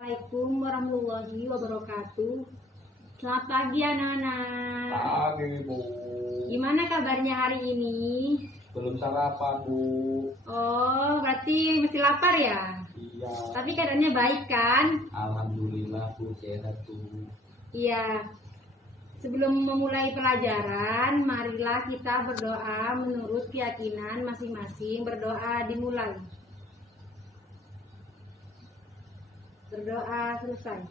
Assalamualaikum warahmatullahi wabarakatuh. Selamat pagi anak-anak. Pagi Bu. Gimana kabarnya hari ini? Belum sarapan Bu. Oh, berarti masih lapar ya? Iya. Tapi keadaannya baik kan? Alhamdulillah Bu, sehat Bu. Iya. Sebelum memulai pelajaran, marilah kita berdoa menurut keyakinan masing-masing. Berdoa dimulai. Berdoa selesai.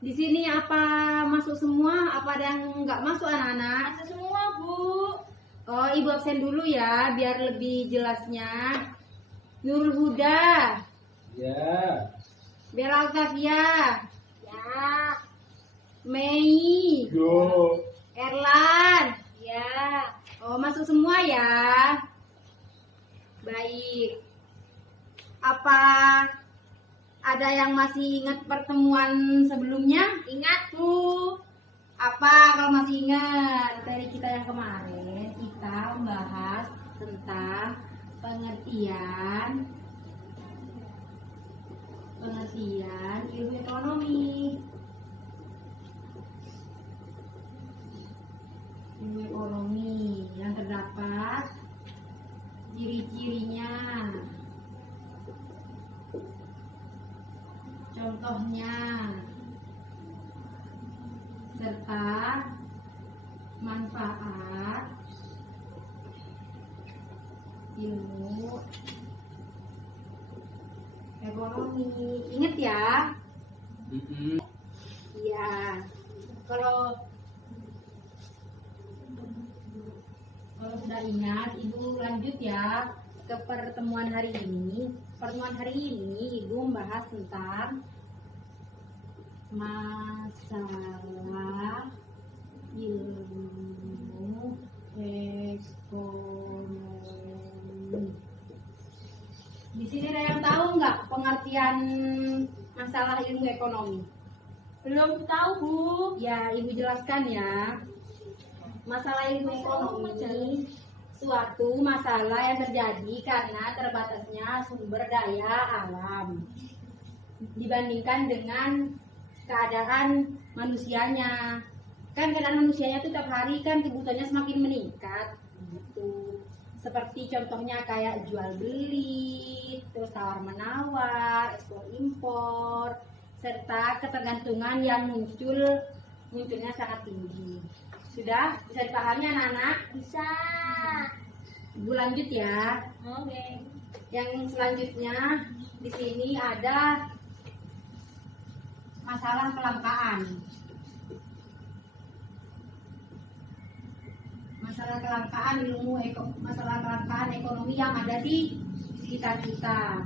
Di sini apa masuk semua? Apa ada yang nggak masuk anak-anak? Masuk semua Bu. Oh, Ibu absen dulu ya, biar lebih jelasnya. Nurul Huda, Ya. Bella Kafia, Ya. Mei, Yo. Erlan. Ya. Oh, masuk semua ya. Baik. Apa ada yang masih ingat pertemuan sebelumnya? Ingat Bu. Apa kalau masih ingat dari kita yang kemarin kita membahas tentang pengertian ilmu ekonomi. Ilmu ekonomi yang terdapat ciri-cirinya, contohnya, serta manfaat ilmu ekonomi. Ingat ya? Iya. Kalau sudah ingat, Ibu lanjut ya ke pertemuan hari ini. Pertemuan hari ini Ibu membahas tentang masalah ilmu ekonomi. Di sini ada yang tahu nggak pengertian masalah ilmu ekonomi? Belum tahu Bu. Ya, Ibu jelaskan ya. Masalah ilmu ekonomi suatu masalah yang terjadi karena terbatasnya sumber daya alam dibandingkan dengan keadaan manusianya. Kan keadaan manusianya itu tiap hari kan kebutuhannya semakin meningkat gitu. Seperti contohnya kayak jual beli, terus tawar menawar, ekspor impor, serta ketergantungan yang munculnya sangat tinggi. Sudah bisa dipahami anak-anak? Bisa. Ibu lanjut ya. Oke. Yang selanjutnya di sini ada masalah kelangkaan. Masalah kelangkaan ekonomi yang ada di sekitar kita.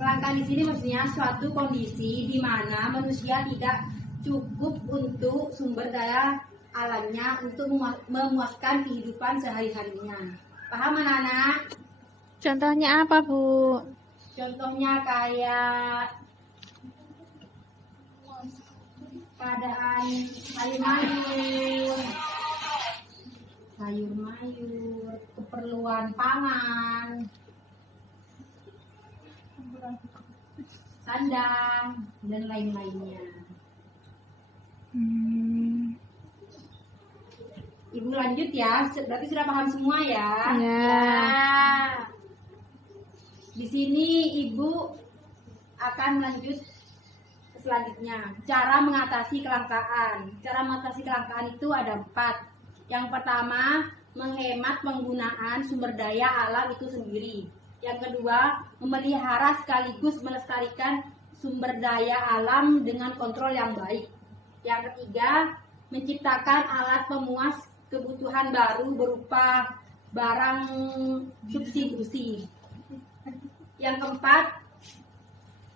Kelangkaan di sini maksudnya suatu kondisi di mana manusia tidak cukup untuk sumber daya alamnya untuk memuaskan kehidupan sehari-harinya. Paham anak-anak? Contohnya apa Bu? Contohnya kayak keadaan sayur mayur, keperluan pangan, sandang, dan lain-lainnya. Ibu lanjut ya, berarti sudah paham semua ya? Ya. Di sini Ibu akan lanjut ke selanjutnya. Cara mengatasi kelangkaan. Cara mengatasi kelangkaan itu ada 4. Yang pertama, menghemat penggunaan sumber daya alam itu sendiri. Yang kedua, memelihara sekaligus melestarikan sumber daya alam dengan kontrol yang baik. Yang ketiga, menciptakan alat pemuas kebutuhan baru berupa barang substitusi. Yang keempat,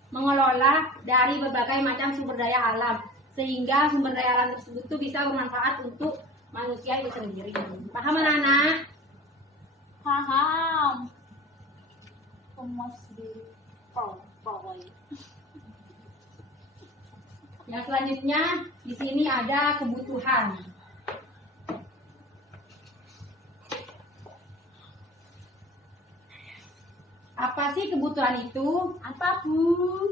mengelola dari berbagai macam sumber daya alam sehingga sumber daya alam tersebut itu bisa bermanfaat untuk manusia itu sendiri. Paham anak-anak? Paham. Pemas di pokoknya. Yang selanjutnya di sini ada kebutuhan. Apa sih kebutuhan itu? Apa, Bu?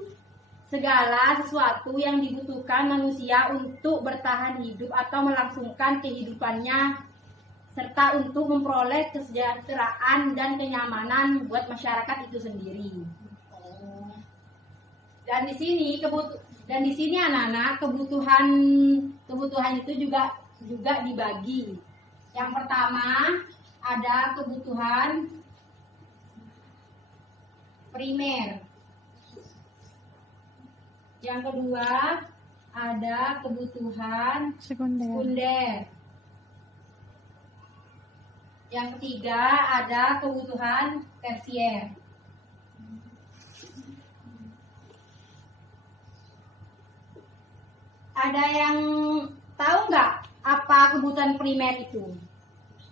Segala sesuatu yang dibutuhkan manusia untuk bertahan hidup atau melangsungkan kehidupannya serta untuk memperoleh kesejahteraan dan kenyamanan buat masyarakat itu sendiri. Dan di sini anak-anak kebutuhan itu juga dibagi. Yang pertama ada kebutuhan primer. Yang kedua ada kebutuhan sekunder. Yang ketiga ada kebutuhan tersier. Ada yang tahu nggak apa kebutuhan primer itu?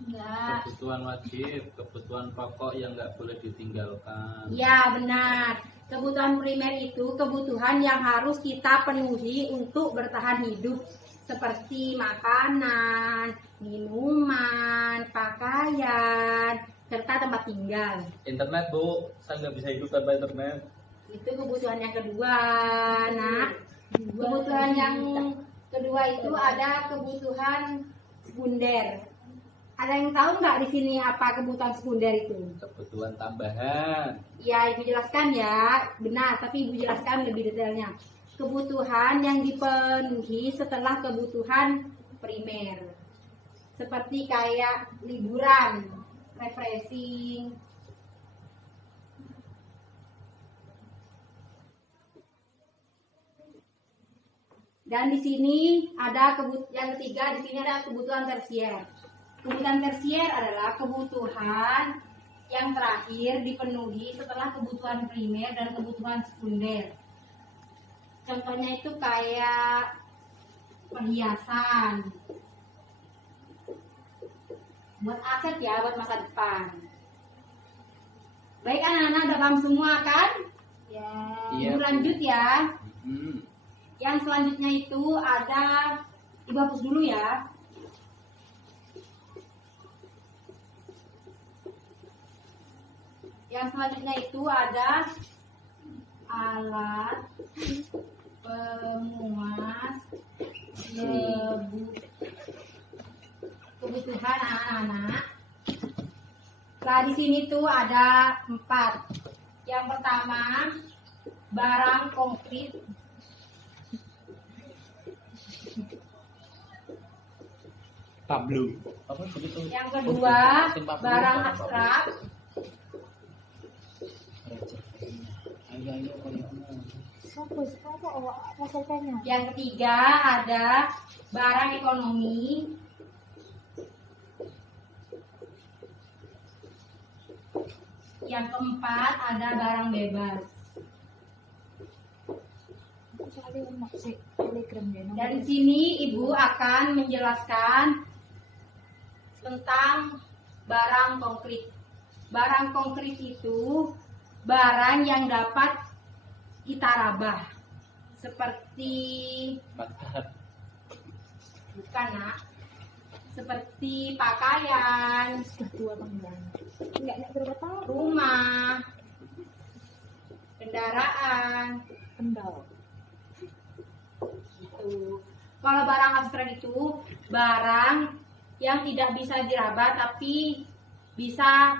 Enggak. Kebutuhan wajib, kebutuhan pokok yang nggak boleh ditinggalkan. Ya, benar. Kebutuhan primer itu kebutuhan yang harus kita penuhi untuk bertahan hidup, seperti makanan, minuman, pakaian, serta tempat tinggal. Internet, Bu, saya nggak bisa hidup tanpa internet. Itu kebutuhan yang kedua, nak. Kebutuhan yang kedua itu ada kebutuhan sekunder. Ada yang tahu nggak di sini apa kebutuhan sekunder itu? Kebutuhan tambahan. Ya, Ibu jelaskan ya. Benar, tapi Ibu jelaskan lebih detailnya. Kebutuhan yang dipenuhi setelah kebutuhan primer. Seperti kayak liburan, refreshing. Dan di sini ada yang ketiga, di sini ada kebutuhan tersier. Kebutuhan tersier adalah kebutuhan yang terakhir dipenuhi setelah kebutuhan primer dan kebutuhan sekunder. Contohnya itu kayak perhiasan, buat aset ya, buat masa depan. Baik anak-anak, udah paham semua kan? Ya. Iya. Ibu lanjut ya. Hmm. Yang selanjutnya itu ada, Ibu hapus dulu ya. Yang selanjutnya itu ada alat pemuas kebutuhan anak-anak. Nah, di sini tuh ada 4. Yang pertama, barang konkret. Pablo. Apa begitu? Yang kedua, barang abstrak. Siapa masalahnya? Yang ketiga ada barang ekonomi. Yang keempat ada barang bebas. Dari sini Ibu akan menjelaskan tentang barang konkret. Barang konkret itu barang yang dapat kita rabah, seperti bukan nak, seperti pakaian, rumah, kendaraan, gitu. Kalau barang abstrak itu barang yang tidak bisa diraba tapi bisa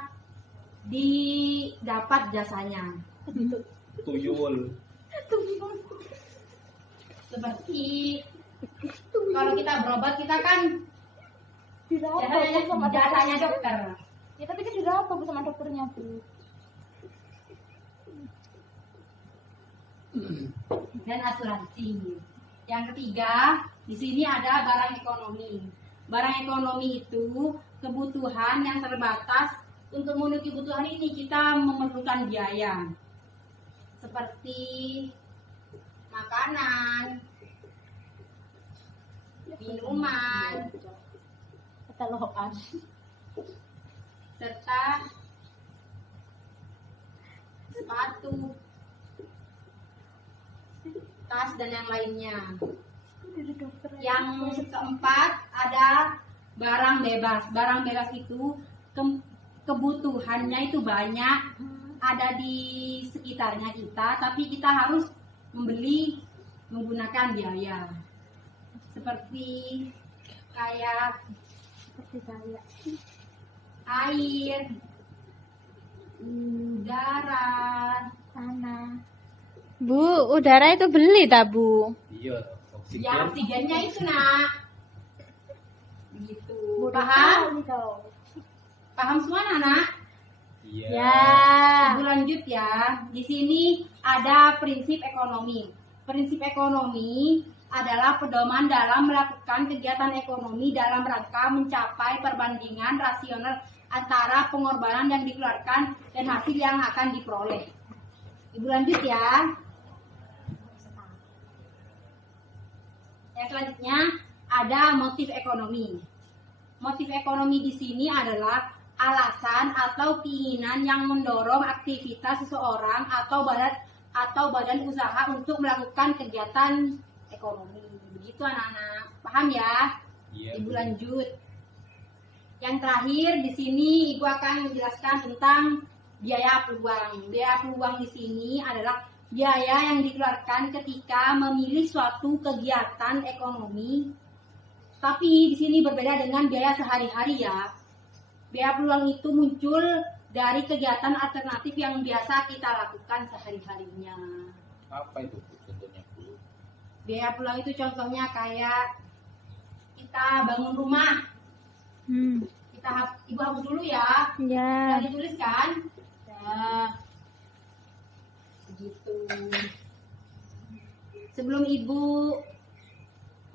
didapat jasanya. Tuyul. Seperti kalau kita berobat kita kan Diraba jasanya dokter. Ya tapi kan diraba sama dokternya, Bu. Dan asuransi. Yang ketiga, di sini ada barang ekonomi. Barang ekonomi itu kebutuhan yang terbatas. Untuk memenuhi kebutuhan ini kita memerlukan biaya. Seperti makanan, minuman, Keteloan. serta sepatu, tas dan yang lainnya. Yang keempat ada barang bebas. Barang bebas itu kebutuhannya itu banyak, ada di sekitarnya kita, tapi kita harus membeli menggunakan biaya. Seperti kayak air, udara, Tanah. Bu, udara itu beli tak Bu? Iya, ya oksigen. oksigennya itu nak. Begitu. Paham? Paham semua anak? Iya. Ya. Ibu lanjut ya. Di sini ada prinsip ekonomi. Prinsip ekonomi adalah pedoman dalam melakukan kegiatan ekonomi dalam rangka mencapai perbandingan rasional antara pengorbanan yang dikeluarkan dan hasil yang akan diperoleh. Ibu lanjut ya. Yang selanjutnya ada motif ekonomi. Motif ekonomi di sini adalah alasan atau keinginan yang mendorong aktivitas seseorang atau badan usaha untuk melakukan kegiatan ekonomi. Begitu anak-anak. Paham ya? Iya. Ibu lanjut. Yang terakhir di sini Ibu akan menjelaskan tentang biaya peluang. Biaya peluang di sini adalah biaya yang dikeluarkan ketika memilih suatu kegiatan ekonomi. Tapi di sini berbeda dengan biaya sehari-hari ya. Biaya peluang itu muncul dari kegiatan alternatif yang biasa kita lakukan sehari-harinya. Apa itu Bu, contohnya Bu? Biaya peluang itu contohnya kayak kita bangun rumah. Ibu hapus dulu ya. Ya. Sudah ditulis kan? Nah, begitu. Sebelum Ibu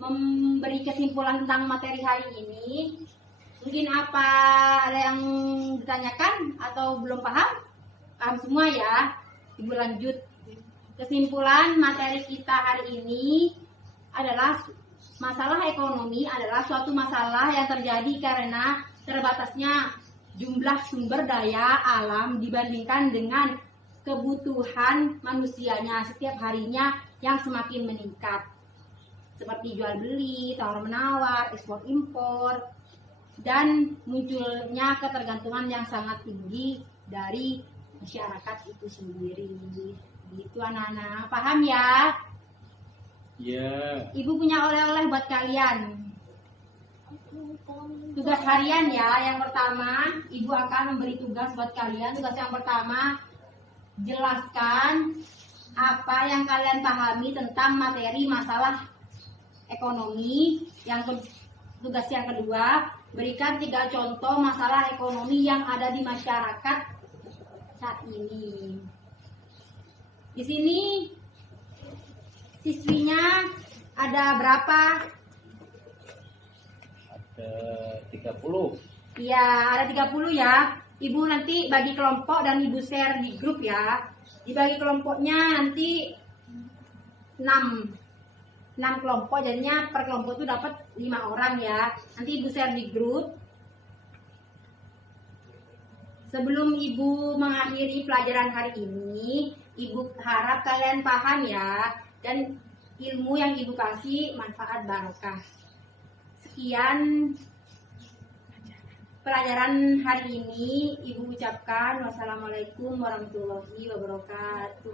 memberi kesimpulan tentang materi hari ini, mungkin ada yang ditanyakan atau belum paham? Paham semua ya? Ibu lanjut. Kesimpulan materi kita hari ini adalah masalah ekonomi adalah suatu masalah yang terjadi karena terbatasnya jumlah sumber daya alam dibandingkan dengan kebutuhan manusianya setiap harinya yang semakin meningkat. Seperti jual beli, tawar menawar, ekspor impor, dan munculnya ketergantungan yang sangat tinggi dari masyarakat itu sendiri. Gitu anak-anak, paham ya? Iya. Ibu punya oleh-oleh buat kalian. Tugas harian ya, yang pertama Ibu akan memberi tugas buat kalian. Tugas yang pertama, jelaskan apa yang kalian pahami tentang materi masalah ekonomi. Tugas yang kedua, berikan 3 contoh masalah ekonomi yang ada di masyarakat saat ini. Di sini siswinya ada berapa? Ada 30. Iya, ada 30 ya. Ibu nanti bagi kelompok dan Ibu share di grup ya. Dibagi kelompoknya nanti 6 kelompok, jadinya per kelompok itu dapat 5 orang ya. Nanti Ibu share di grup. Sebelum Ibu mengakhiri pelajaran hari ini, Ibu harap kalian paham ya, dan ilmu yang Ibu kasih manfaat barokah. Sekian pelajaran hari ini. Ibu ucapkan wassalamualaikum warahmatullahi wabarakatuh.